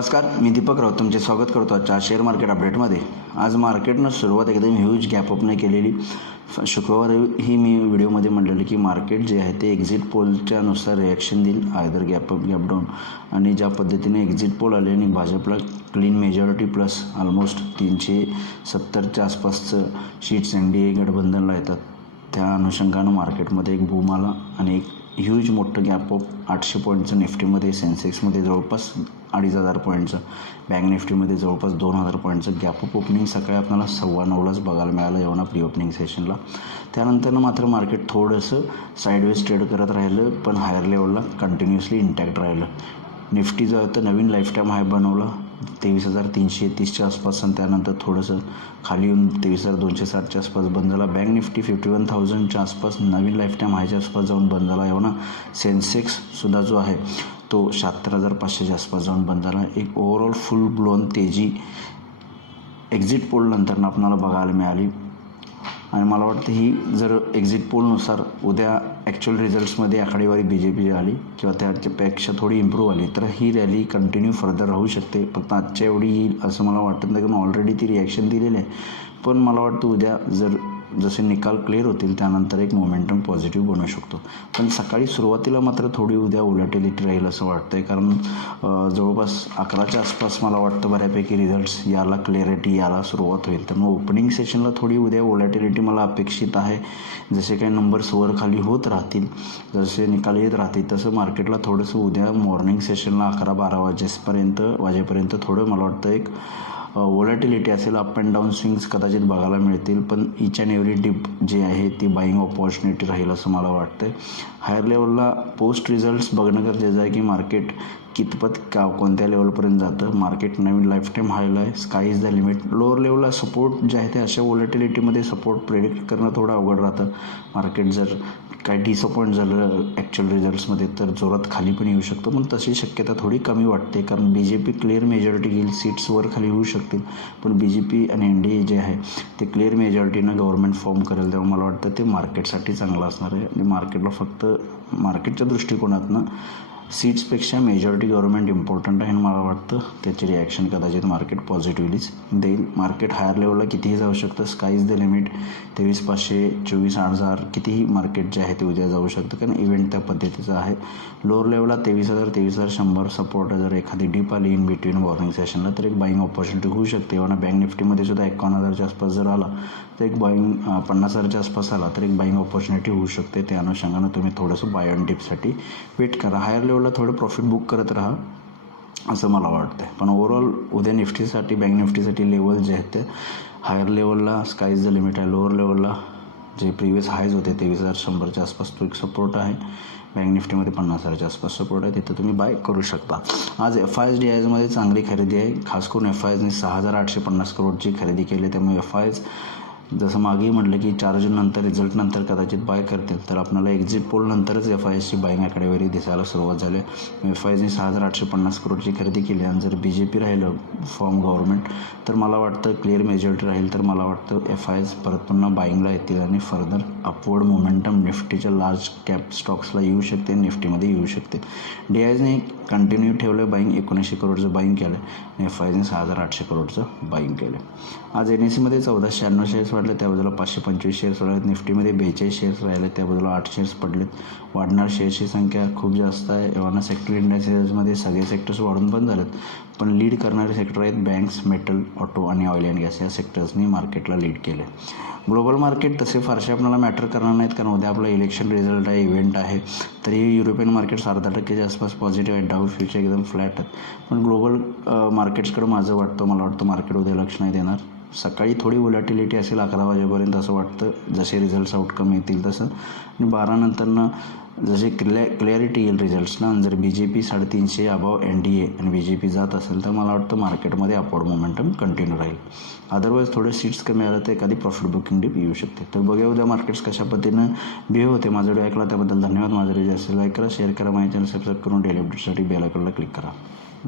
नमस्कार, मी दीपक राऊत तुमचे स्वागत करतो आजच्या शेअर मार्केट अपडेटमध्ये. आज मार्केटनं सुरुवात एकदम ह्यूज गॅपअपने केलेली. शुक्रवारी मी व्हिडिओमध्ये म्हटलेलं की मार्केट जे आहे ते एक्झिट पोलच्या नुसार रिॲक्शन देईल, आयदर गॅपअप गॅप डाऊन. आणि ज्या पद्धतीने एक्झिट पोल आले आणि भाजपला क्लीन मेजॉरिटी प्लस ऑलमोस्ट 370च्या आसपासचं सीट्स NDA गठबंधनला येतात, त्या अनुषंगानं मार्केटमध्ये एक बूम आला आणि एक ह्यूज मोठं गॅपअप 800 पॉईंटचं निफ्टीमध्ये, सेन्सेक्समध्ये जवळपास 2500 पॉईंटचं, बँक निफ्टीमध्ये जवळपास 2000 पॉईंटचं गॅपअप ओपनिंग सकाळी आपल्याला 9:15लाच बघायला मिळालं येऊन प्री ओपनिंग सेशनला. त्यानंतरनं मात्र मार्केट थोडंसं साईडवेज ट्रेड करत राहिलं, पण हायर लेवलला कंटिन्युअसली इंटॅक्ट राहिलं. निफ्टी जो आहे तर नवीन लाईफ टाईम हाय बनवला 23,330च्या आसपास, आणि त्यानंतर थोडंसं खाली येऊन 23,260च्या आसपास बंद झाला. बँक निफ्टी 51,000च्या आसपास नवीन लाईफ टाईम हायच्या आसपास जाऊन बंद झाला येऊन. सेन्सेक्ससुद्धा जो आहे तो 76,500च्या आसपास जाऊन बंद झाला. एक ओव्हरऑल फुल ब्लोन तेजी एक्झिट पोलनंतर आपल्याला बघायला मिळाली. आणि मला वाटतं ही जर एक्झिट पोलनुसार उद्या ॲक्च्युअल रिझल्ट्समध्ये आकडेवारी BJP आली किंवा त्याच्यापेक्षा थोडी इम्प्रूव्ह आली तर ही रॅली कंटिन्यू फर्दर राहू शकते. फक्त आजच्या एवढी येईल असं मला वाटत नाही, कारण ऑलरेडी ती रिॲक्शन दिलेली आहे. पण मला वाटतं उद्या जसे निकाल क्लिअर होतील त्यानंतर एक मोमेंटम पॉझिटिव्ह बनू शकतो. पण सकाळी सुरुवातीला मात्र थोडी उद्या व्होलॅटिलिटी राहील असं वाटतं आहे, कारण जवळपास 11च्या आसपास मला वाटतं बऱ्यापैकी रिझल्ट्स याला क्लिअरिटी याला सुरुवात होईल. तर मग ओपनिंग सेशनला थोडी उद्या व्होलॅटिलिटी मला अपेक्षित आहे. जसे काही नंबर्स वर खाली होत राहतील, जसे निकाल येत राहतील, तसं मार्केटला थोडंसं उद्या मॉर्निंग सेशनला 11-12 वाजेपर्यंत थोडं मला वाटतं एक व्होलॅटिलिटी असेल. अप अँड डाऊन स्विंग्स कदाचित बघायला मिळतील, पण इच अँड एव्हरी डिप जी आहे ती बाईंग ऑपॉर्च्युनिटी राहील असं मला वाटतं आहे. हायर लेवलला पोस्ट रिझल्ट्स बघणं गरजेचं आहे की मार्केट कितपत कोणत्या लेवलपर्यंत जातं. मार्केट नवीन लाईफ टाईम हायला आहे, sky is the limit. Lower लेवलला सपोर्ट जे आहे ते अशा व्होलॅटिलिटीमध्ये सपोर्ट प्रेडिक्ट करणं थोडं अवघड राहतं. मार्केट जर काही डिसअपॉइंट झालं ॲक्च्युअल रिझल्ट्समध्ये तर जोरात खाली पण येऊ शकतं, पण तशी शक्यता थोडी कमी वाटते, कारण BJP क्लिअर मेजॉरिटी घेईल, सीट्सवर खाली होऊ शकतील. पण BJP आणि NDA जे आहे ते क्लिअर मेजॉरिटीनं गव्हर्नमेंट फॉर्म करेल, तेव्हा मला वाटतं ते मार्केटसाठी चांगलं असणार आहे. आणि मार्केटला फक्त मार्केटच्या दृष्टिकोनातनं सीट्सपेक्षा मेजॉरिटी गव्हर्नमेंट इम्पॉर्टंट आहे, आणि मला वाटतं त्याची रिॲक्शन कदाचित मार्केट पॉझिटिव्हलीच देईल. मार्केट हायर लेवलला कितीही जाऊ शकतं, स्काय इज द लिमिट. 23,500, 24,000 कितीही मार्केट जे आहे ते उद्या जाऊ शकतं, कारण इव्हेंट त्या पद्धतीचा आहे. लोअर लेवलला 23,000, 23,100 सपोर्ट. जर एखादी डीप आली इन बिटवीन मॉर्निंग सेशनला तर एक बाईंग ऑपॉर्च्युनिटी होऊ शकते. आणि बँक निफ्टीमध्ये सुद्धा 51,000च्या आसपास जर आला तर एक बाईंग 50,000च्या आसपास आला तर एक बाईंग ऑपॉर्च्युनिटी होऊ शकते. त्या अनुषंगानं तुम्ही थोडंसं बाय ऑन डिपसाठी वेट करा. हायर लेवलला थोडं प्रॉफिट बुक करत राहा असं मला वाटतं आहे. पण ओव्हरऑल उद्या निफ्टीसाठी, बँक निफ्टीसाठी लेवल जे आहेत ते हायर लेवलला स्काय इज द लिमिट आहे. लोअर लेवलला जे प्रिव्हियस हायज होते 23,100च्या आसपास तो एक सपोर्ट आहे. बँक निफ्टीमध्ये 50,000च्या आसपास सपोर्ट आहे, तिथं तुम्ही बाय करू शकता. आज FIs DIsमध्ये चांगली खरेदी आहे. खास करून FIsने 6,850 करोडची खरेदी केली. त्यामुळे FIs जसं मागेही म्हटलं की 4 जूननंतर रिझल्टनंतर कदाचित बाय करतील, तर आपल्याला एक्झिट पोलनंतरच FIsची बाईंग आकडेवारी दिसायला सुरुवात झाली. FIsने 6,850 करोडची खरेदी केली, आणि जर BJP राहिलं फॉर्म गव्हर्नमेंट तर मला वाटतं क्लिअर मेजॉरिटी राहील, तर मला वाटतं FIs परत पुन्हा बाईंगला येतील आणि फर्दर अपवर्ड मोमेंटम निफ्टीच्या लार्ज कॅप स्टॉक्सला येऊ शकते, निफ्टीमध्ये येऊ शकते. DIsने कंटिन्यू ठेवलं बाईंग, 1900 करोडचं बाईंग केलं आणि FIsने 6,800 करोडचं बाईंग केलं. आज NSEमध्ये 1496 शेअर्स वाढले, त्या बाजूला 525 शेअर्स वाढलेत. निफ्टीमध्ये 42 शेअर्स राहिले, त्या बाजूला 8 शेअर्स पडलेत. वाढणार शेअर्सची संख्या खूप जास्त आहे. एव्हाना सेक्टर इंडेक्सेसमध्ये सगळे सेक्टर्स वाढून पण झालेत, पण लीड करणारे सेक्टर आहेत बँक्स, मेटल, ऑटो आणि ऑइल अँड गॅस. या सेक्टर्सनी मार्केटला लीड केले. ग्लोबल मार्केट तसे फारसे आपल्याला मॅटर करणार नाहीत, कारण उद्या आपला इलेक्शन रिझल्ट आहे, इव्हेंट आहे. तरी युरोपियन मार्केट 10% आसपास पॉझिटिव्ह आहे. डाऊ फ्युचर एकदम फ्लॅट आहेत. पण ग्लोबल मार्केट्सकडे मला वाटतं मार्केट उद्या लक्ष नाही देणार. सकाळी थोडी व्होलॅटिलिटी असेल 11 वाजेपर्यंत असं वाटतं, जसे रिझल्ट्स आउटकम येतील तसं. आणि 12 नंतरनं जसे क्लॅरिटी येईल रिझल्ट्सना, जर BJP 350 अबाव NDA आणि BJP जात असेल तर मला वाटतं मार्केटमध्ये अपवर्ड मोमेंटम कंटिन्यू राहील. अदरवाईज थोडे सीट्स कमी आलं तर एखादी प्रॉफिट बुकिंग डिप येऊ शकते. तर बघूया उद्या मार्केट्स कशा पद्धतीनं बिहेव होते. माझा व्हिडिओ ऐकला त्याबद्दल धन्यवाद. माझं व्हिडिओ असेल लाईक करा, शेअर करा, माझ्या चॅनल सबस्क्राईब करून डेली अपडेटसाठी बेल आयकॉनला क्लिक करा.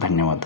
धन्यवाद.